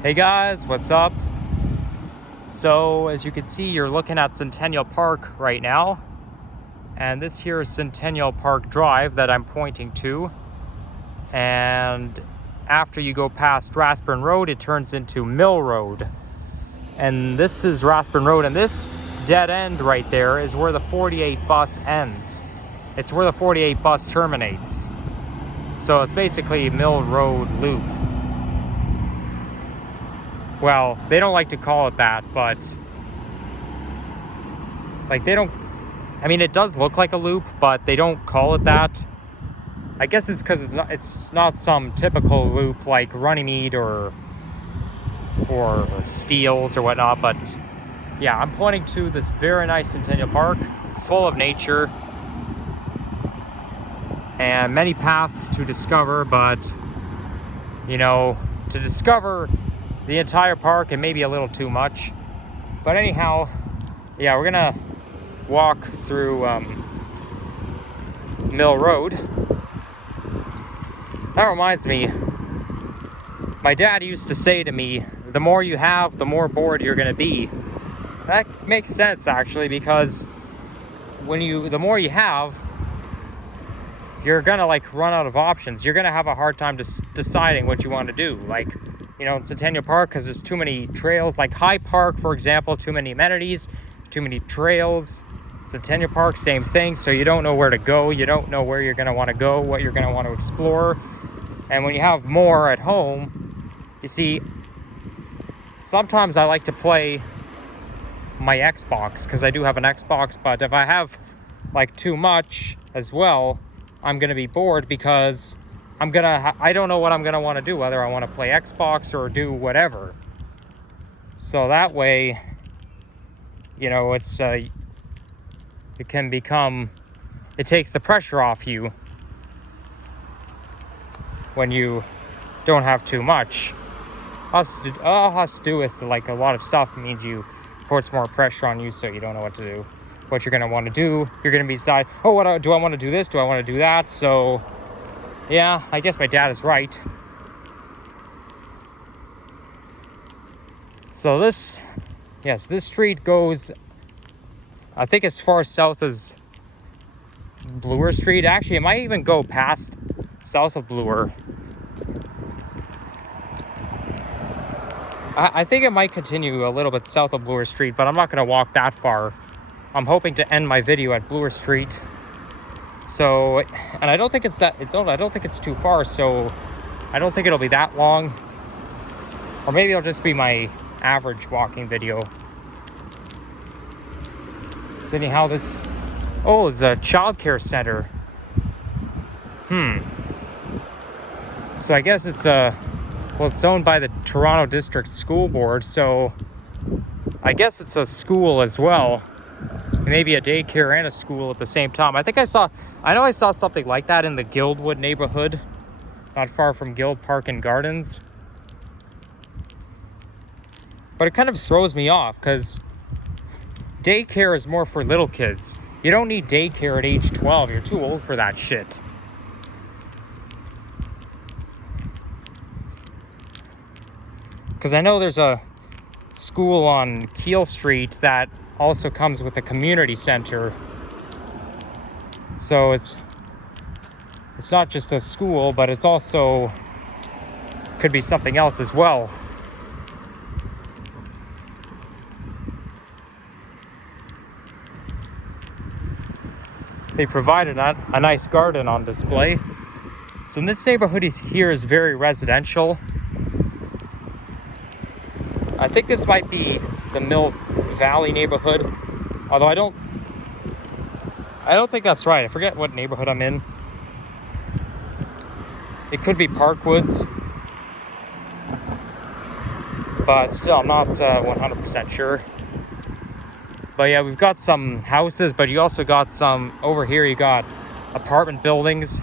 Hey guys, what's up? So as you can see, you're looking at Centennial Park right now, and this here is Centennial Park Drive that I'm pointing to. And after you go past Rathburn Road, it turns into Mill Road. And this is Rathburn Road, and this dead end right there is where the 48 bus ends. It's where the 48 bus terminates. So it's basically Mill Road Loop. Well, they don't like to call it that, but like they don't, I mean, it does look like a loop, but they don't call it that. I guess it's because it's not some typical loop like Runnymede or Steeles or whatnot, but yeah, I'm pointing to this very nice Centennial Park, full of nature and many paths to discover, but you know, to discover the entire park and maybe a little too much. But anyhow, yeah, we're gonna walk through Mill Road. That reminds me, my dad used to say to me, the more you have, the more bored you're gonna be. That makes sense actually, because the more you have, you're gonna like run out of options. You're gonna have a hard time deciding what you want to do. Like, you know, in Centennial Park, because there's too many trails. Like High Park, for example, too many amenities, too many trails. Centennial Park, same thing. So you don't know where to go. You don't know where you're going to want to go, what you're going to want to explore. And when you have more at home, you see, sometimes I like to play my Xbox, because I do have an Xbox. But if I have like too much as well, I'm going to be bored, because I don't know what I'm gonna want to do, whether I want to play Xbox or do whatever. So that way, you know, it takes the pressure off you when you don't have too much. Us to do with like a lot of stuff means puts more pressure on you, so you don't know what to do, what you're gonna want to do. You're gonna decide, oh, do I want to do this? Do I want to do that? So yeah, I guess my dad is right. So this street goes, I think, as far south as Bloor Street. Actually, it might even go past south of Bloor. I think it might continue a little bit south of Bloor Street, but I'm not going to walk that far. I'm hoping to end my video at Bloor Street. So, and I don't think it's too far, so I don't think it'll be that long. Or maybe it'll just be my average walking video. So anyhow, it's a childcare center. So I guess it's owned by the Toronto District School Board, so I guess it's a school as well. Maybe a daycare and a school at the same time. I know I saw something like that in the Guildwood neighborhood, not far from Guild Park and Gardens. But it kind of throws me off, because daycare is more for little kids. You don't need daycare at age 12. You're too old for that shit. Because I know there's a school on Keele Street that also comes with a community center. So it's not just a school, but it's also could be something else as well. They provided a nice garden on display. So in this neighborhood here is very residential. I think this might be the Mill Valley neighborhood, although I don't think that's right. I forget what neighborhood I'm in. It could be Parkwoods, but still I'm not 100% sure. But yeah, we've got some houses, but you also got some over here. You got apartment buildings.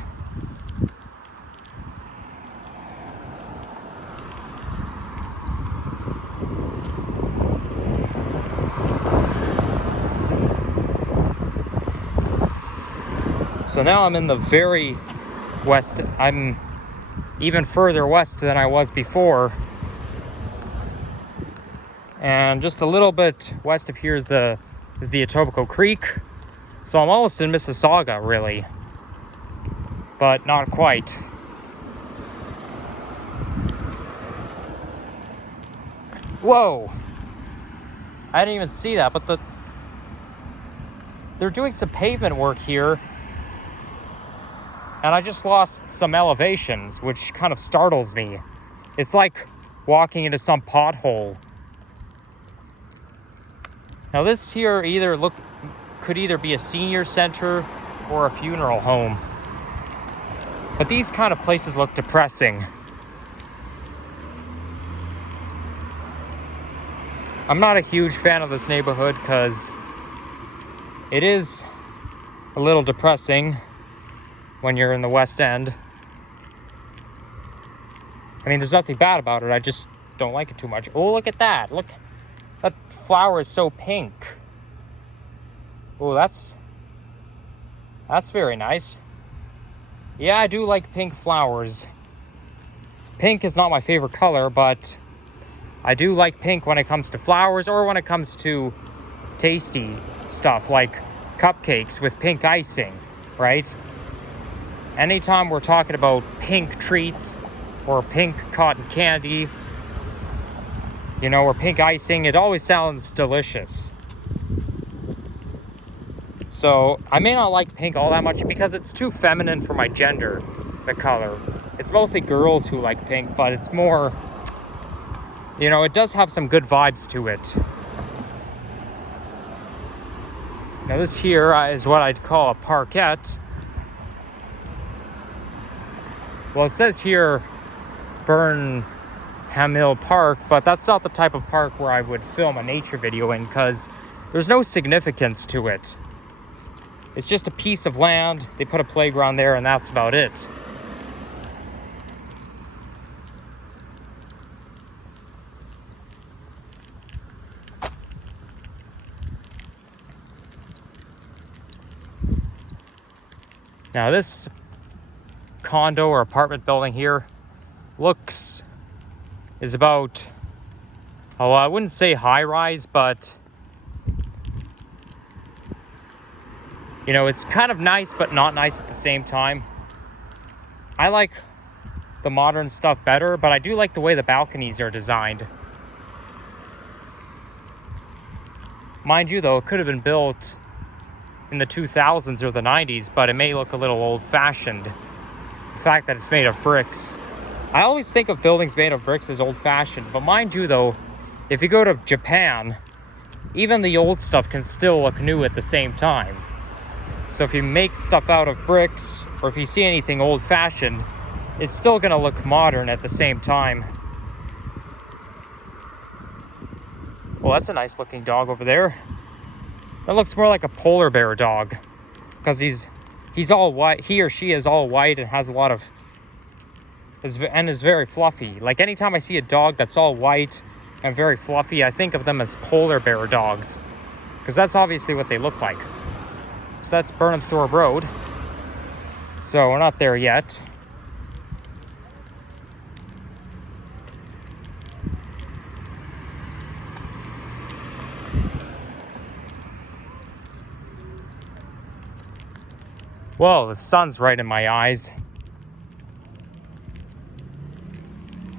So now I'm in the very west. I'm even further west than I was before. And just a little bit west of here is the Etobicoke Creek. So I'm almost in Mississauga, really. But not quite. Whoa! I didn't even see that, but they're doing some pavement work here. And I just lost some elevations, which kind of startles me. It's like walking into some pothole. Now this here could either be a senior center or a funeral home. But these kind of places look depressing. I'm not a huge fan of this neighborhood because it is a little depressing when you're in the West End. I mean, there's nothing bad about it. I just don't like it too much. Oh, look at that. Look, that flower is so pink. Oh, that's very nice. Yeah, I do like pink flowers. Pink is not my favorite color, but I do like pink when it comes to flowers or when it comes to tasty stuff like cupcakes with pink icing, right? Anytime we're talking about pink treats or pink cotton candy, you know, or pink icing, it always sounds delicious. So I may not like pink all that much because it's too feminine for my gender, the color. It's mostly girls who like pink, but it's more, you know, it does have some good vibes to it. Now this here is what I'd call a parkette. Well, it says here Burnham Hill Park, but that's not the type of park where I would film a nature video in because there's no significance to it. It's just a piece of land. They put a playground there and that's about it. Now this condo or apartment building here is about, oh, I wouldn't say high rise, but you know, it's kind of nice but not nice at the same time. I like the modern stuff better, but I do like the way the balconies are designed. Mind you though, it could have been built in the 2000s or the 90s, but it may look a little old-fashioned. The fact that it's made of bricks. I always think of buildings made of bricks as old-fashioned, but mind you though, if you go to Japan, even the old stuff can still look new at the same time. So if you make stuff out of bricks, or if you see anything old-fashioned, it's still gonna look modern at the same time. Well, that's a nice-looking dog over there. That looks more like a polar bear dog, because he's all white. He or she is all white and has a lot of, and is very fluffy. Like anytime I see a dog that's all white and very fluffy, I think of them as polar bear dogs, because that's obviously what they look like. So that's Burnham Thorpe Road. So we're not there yet. Whoa, the sun's right in my eyes.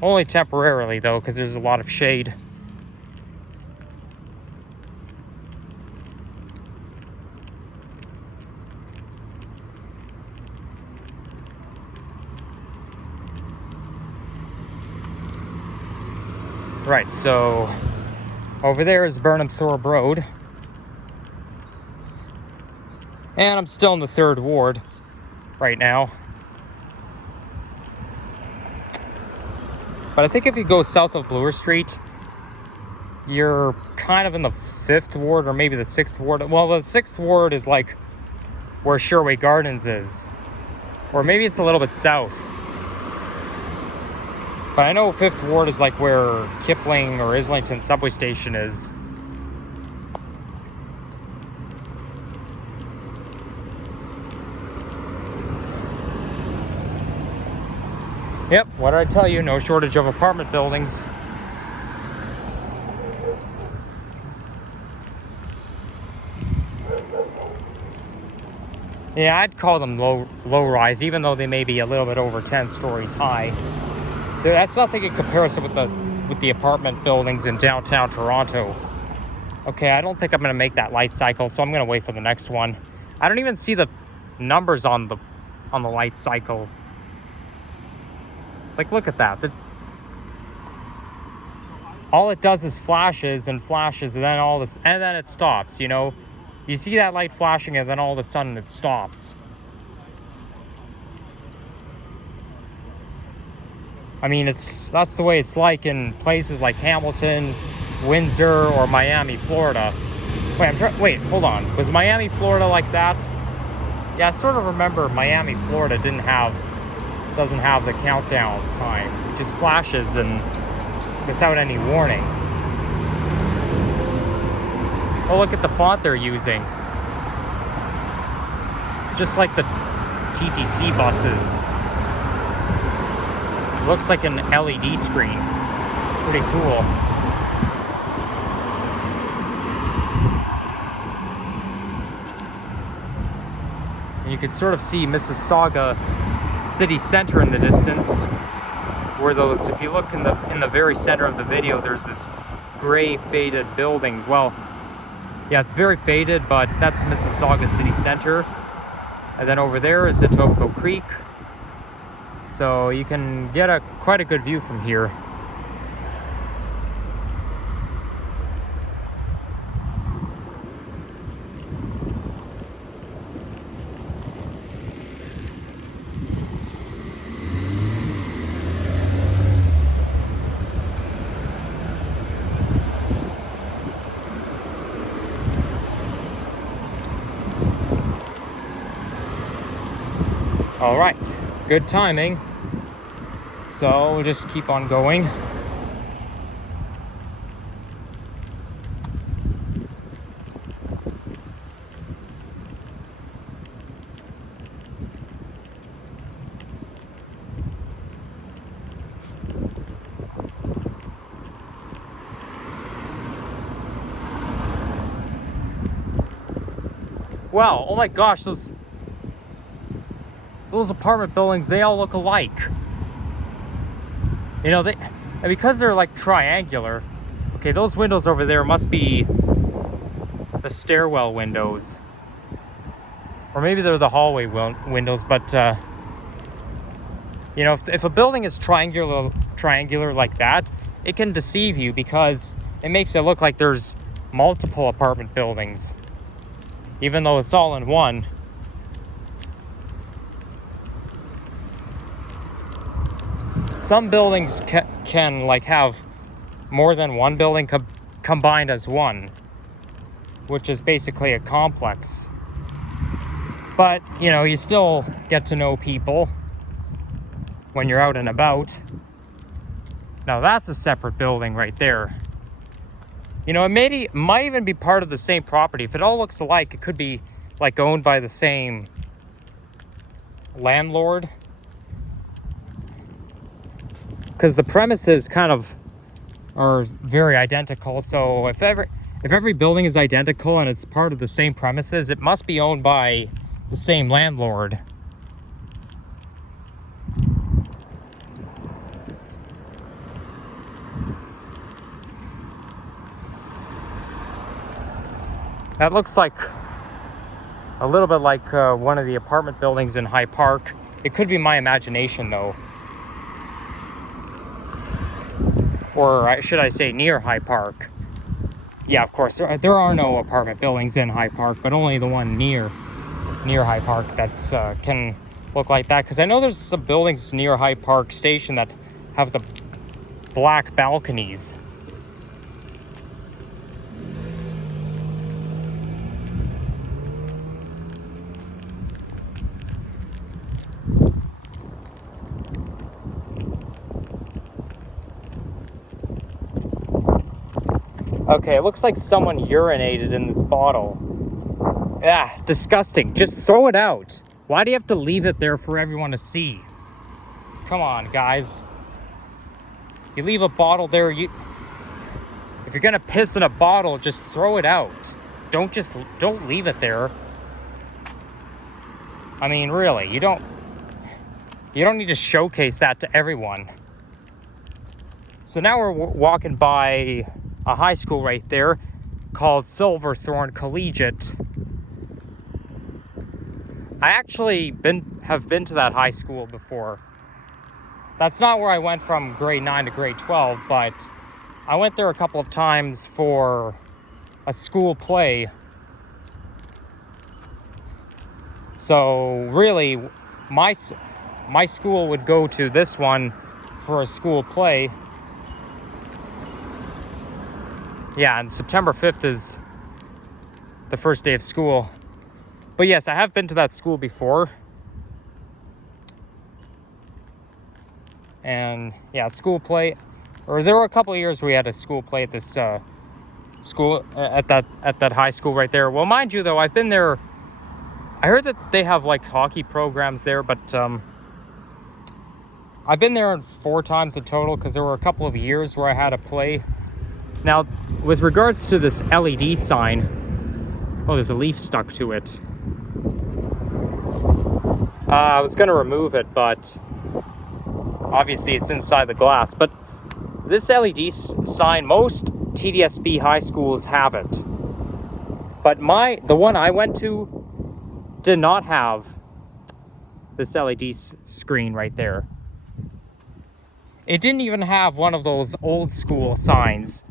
Only temporarily though, because there's a lot of shade. Right, so over there is Burnham Thorpe Road. And I'm still in the 3rd Ward right now. But I think if you go south of Bloor Street, you're kind of in the 5th Ward or maybe the 6th Ward. Well, the 6th Ward is like where Sherway Gardens is. Or maybe it's a little bit south. But I know 5th Ward is like where Kipling or Islington subway station is. Yep, what did I tell you? No shortage of apartment buildings. Yeah, I'd call them low rise, even though they may be a little bit over 10 stories high. That's nothing in comparison with the apartment buildings in downtown Toronto. Okay, I don't think I'm gonna make that light cycle, so I'm gonna wait for the next one. I don't even see the numbers on the light cycle. Like, look at that. All it does is flashes and flashes, and then it stops. You know, you see that light flashing, and then all of a sudden it stops. I mean, that's the way it's like in places like Hamilton, Windsor, or Miami, Florida. Wait, hold on. Was Miami, Florida like that? Yeah, I sort of remember Miami, Florida doesn't have the countdown time. It just flashes and without any warning. Oh, look at the font they're using. Just like the TTC buses. Looks like an LED screen. Pretty cool. And you can sort of see Mississauga city center in the distance. Where those, if you look in the very center of the video, there's this gray faded buildings. Well, yeah, it's very faded, but that's Mississauga city center. And then over there is Etobicoke Creek. So you can get quite a good view from here. All right, good timing. So we'll just keep on going. Wow, oh my gosh, those apartment buildings, they all look alike. You know, because they're like triangular. Okay, those windows over there must be the stairwell windows. Or maybe they're the hallway windows, but you know, if a building is triangular like that, it can deceive you because it makes it look like there's multiple apartment buildings, even though it's all in one. Some buildings can like have more than one building combined as one, which is basically a complex. But, you know, you still get to know people when you're out and about. Now that's a separate building right there. You know, it might even be part of the same property. If it all looks alike, it could be like owned by the same landlord. Because the premises kind of are very identical. So if every building is identical and it's part of the same premises, it must be owned by the same landlord. That looks like a little bit like one of the apartment buildings in High Park. It could be my imagination though. Or should I say near High Park. Yeah, of course, there are no apartment buildings in High Park, but only the one near High Park that's can look like that. Because I know there's some buildings near High Park Station that have the black balconies. Okay, it looks like someone urinated in this bottle. Ah, disgusting. Just throw it out. Why do you have to leave it there for everyone to see? Come on, guys. You leave a bottle there, if you're gonna piss in a bottle, just throw it out. Don't leave it there. I mean, really, you don't need to showcase that to everyone. So now we're walking by a high school right there called Silverthorne Collegiate. I actually have been to that high school before. That's not where I went from grade 9 to grade 12, but I went there a couple of times for a school play. So really, my school would go to this one for a school play. Yeah, and September 5th is the first day of school. But yes, I have been to that school before. And yeah, school play. Or there were a couple of years we had a school play at this school, at that high school right there. Well, mind you though, I've been there. I heard that they have like hockey programs there, but I've been there 4 times in total because there were a couple of years where I had a play. Now, with regards to this LED sign, oh, there's a leaf stuck to it. I was going to remove it, but obviously it's inside the glass. But this LED sign, most TDSB high schools have it. But the one I went to did not have this LED screen right there. It didn't even have one of those old school signs.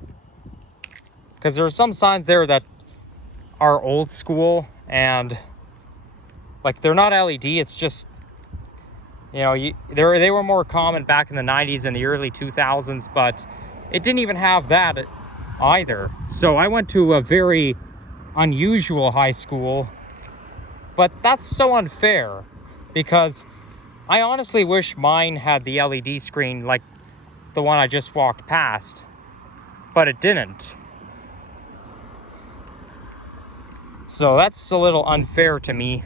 Because there are some signs there that are old school and like they're not LED, it's just, you know, they were more common back in the 90s and the early 2000s, but it didn't even have that either. So I went to a very unusual high school, but that's so unfair because I honestly wish mine had the LED screen like the one I just walked past, but it didn't. So that's a little unfair to me.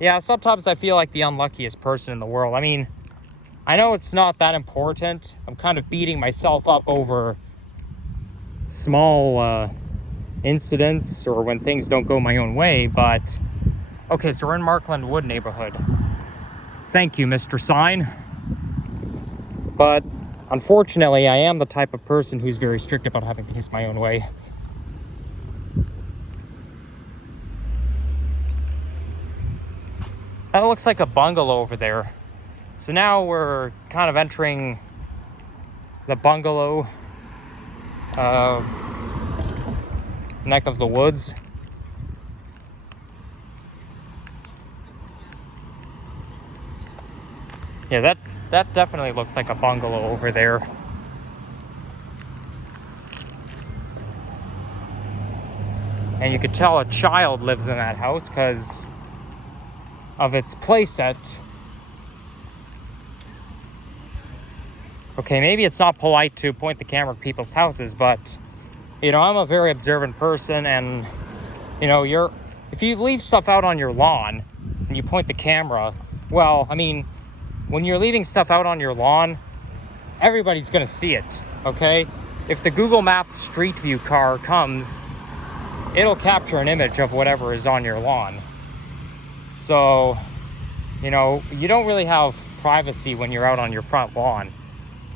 Yeah, sometimes I feel like the unluckiest person in the world. I mean, I know it's not that important. I'm kind of beating myself up over small incidents or when things don't go my own way, but okay, so we're in Markland Wood neighborhood. Thank you, Mr. Sign. But unfortunately, I am the type of person who's very strict about having things my own way. That looks like a bungalow over there. So now we're kind of entering the bungalow neck of the woods. Yeah, that definitely looks like a bungalow over there. And you could tell a child lives in that house because of its playset. Okay, maybe it's not polite to point the camera at people's houses, but you know, I'm a very observant person, and you know, if you leave stuff out on your lawn and you point the camera, well, I mean, when you're leaving stuff out on your lawn, everybody's gonna see it, okay? If the Google Maps Street View car comes, it'll capture an image of whatever is on your lawn. So, you know, you don't really have privacy when you're out on your front lawn.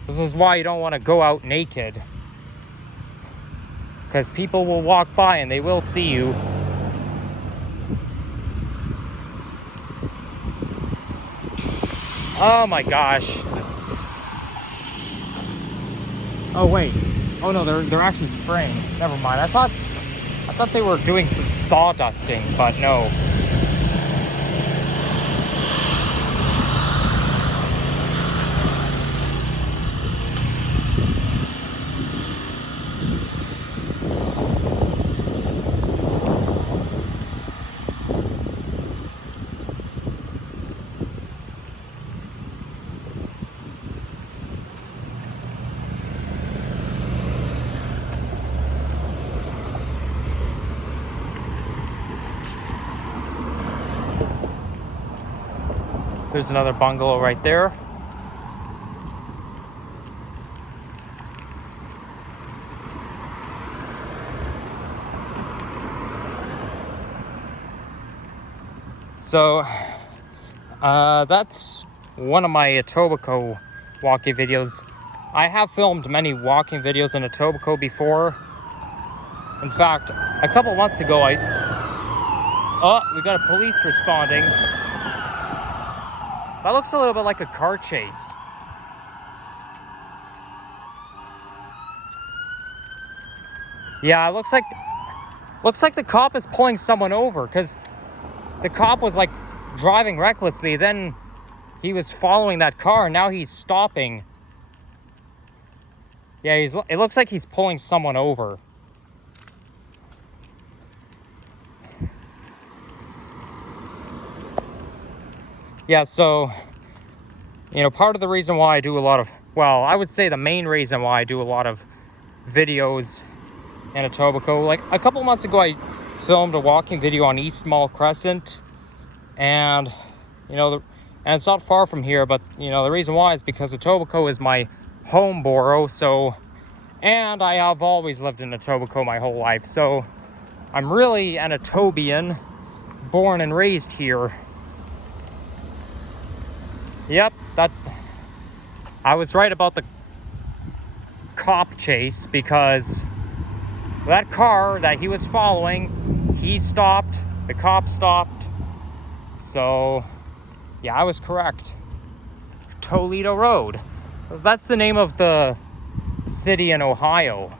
This is why you don't want to go out naked. Because people will walk by and they will see you. Oh my gosh. Oh wait. Oh no, they're actually spraying. Never mind. I thought they were doing some sawdusting, but no. There's another bungalow right there. So that's one of my Etobicoke walking videos. I have filmed many walking videos in Etobicoke before. In fact, a couple months ago, oh, we got a police responding. That looks a little bit like a car chase. Yeah, it looks like the cop is pulling someone over, because the cop was like driving recklessly, then he was following that car, and now he's stopping. Yeah, it looks like he's pulling someone over. Yeah, so, you know, part of the reason why I do a lot of, well, I would say the main reason why I do a lot of videos in Etobicoke. Like a couple months ago, I filmed a walking video on East Mall Crescent, and you know, and it's not far from here, but you know, the reason why is because Etobicoke is my home borough. So, and I have always lived in Etobicoke my whole life, so I'm really an Etobian, born and raised here. Yep, that I was right about the cop chase, because that car that he was following, he stopped, the cop stopped. So yeah, I was correct. Toledo Road. That's the name of the city in Ohio.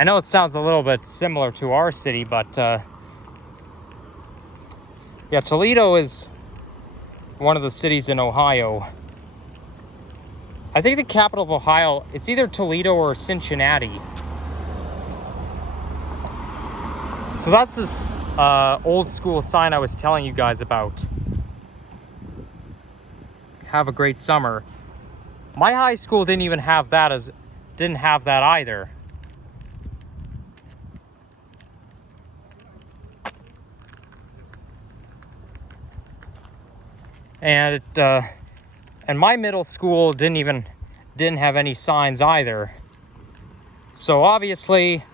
I know it sounds a little bit similar to our city, but yeah, Toledo is one of the cities in Ohio. I think the capital of Ohio, it's either Toledo or Cincinnati. So that's this old school sign I was telling you guys about. Have a great summer. My high school didn't even have that didn't have that either. And and my middle school didn't have any signs either. So obviously,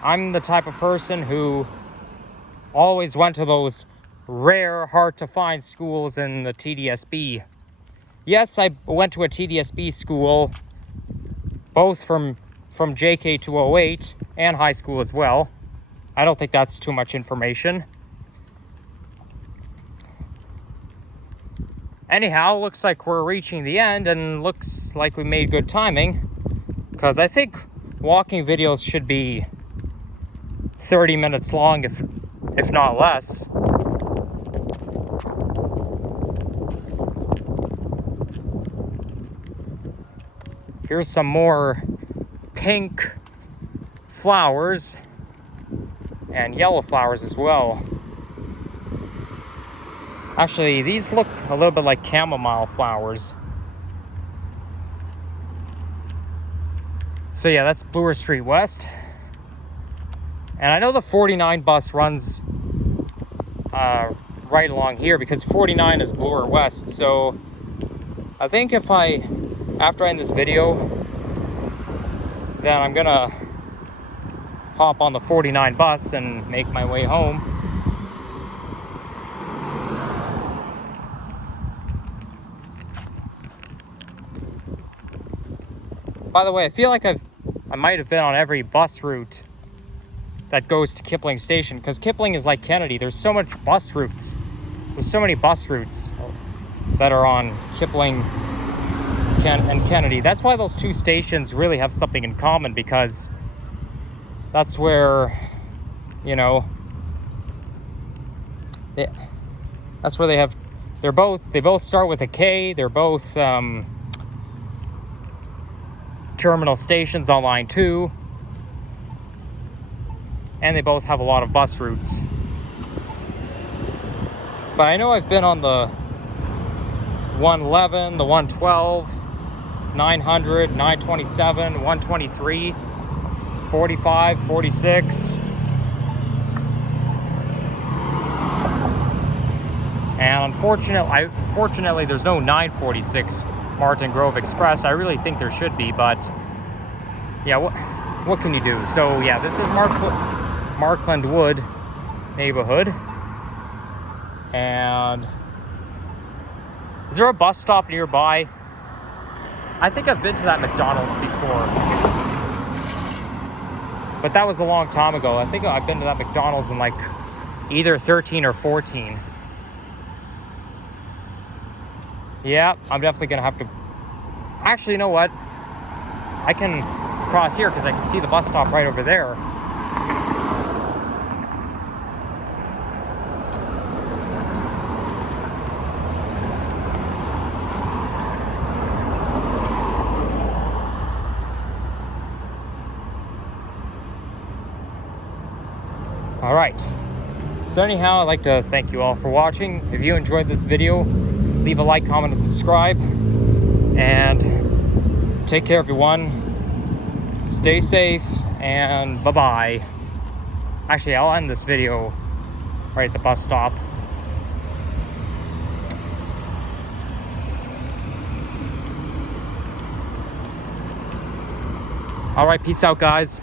I'm the type of person who always went to those rare, hard to find schools in the TDSB. Yes, I went to a TDSB school, both from JK to 08 and high school as well. I don't think that's too much information. Anyhow, looks like we're reaching the end, and looks like we made good timing, because I think walking videos should be 30 minutes long, if not less. Here's some more pink flowers and yellow flowers as well. Actually, these look a little bit like chamomile flowers. So yeah, that's Bloor Street West. And I know the 49 bus runs right along here, because 49 is Bloor West. So I think after I end this video, then I'm gonna hop on the 49 bus and make my way home. By the way, I feel like I might have been on every bus route that goes to Kipling Station, because Kipling is like Kennedy. There's so much bus routes. There's so many bus routes that are on Kipling and Kennedy. That's why those two stations really have something in common, because that's where, you know, that's where they both start with a K. They're both terminal stations on line 2, and they both have a lot of bus routes. But I know I've been on the 111, the 112, 900, 927, 123, 45, 46. And unfortunately, there's no 946 Martin Grove Express. I really think there should be, but yeah, what can you do? So yeah, this is Markland Wood neighborhood. And is there a bus stop nearby? I think I've been to that McDonald's before, but that was a long time ago. I think I've been to that McDonald's in like either 13 or 14. Yeah, I'm definitely gonna have to. Actually, you know what? I can cross here because I can see the bus stop right over there. All right. So anyhow, I'd like to thank you all for watching. If you enjoyed this video, leave a like, comment, and subscribe. And take care, everyone. Stay safe, and bye-bye. Actually, I'll end this video right at the bus stop. All right, peace out, guys.